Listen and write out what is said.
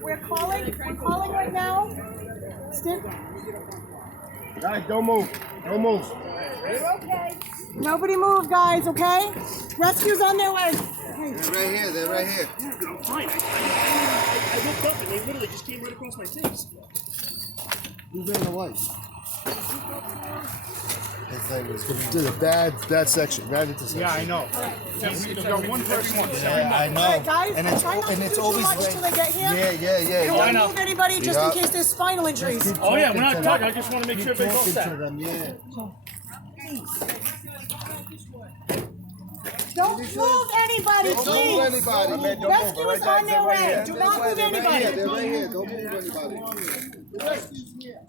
We're calling right now. Stick. Guys, don't move. Don't move. You're okay. Nobody move, guys, okay? Rescue's on their way. They're right here. They're right here. I'm fine. I looked up and they literally just came right across my face. Who ran the light? To the bad section, right into section. Yeah, I know. You got one person on Yeah, I know. All right, guys, and it's try not to do too always much till they get here. Yeah. Don't want to move anybody just in case there's spinal injuries. Oh yeah, we're not talking. I just want to make sure everybody's all set. Don't move anybody, Don't please. move anybody. Rescue is on their way. Do not move anybody. They're right here. Don't move anybody. The rescue's here.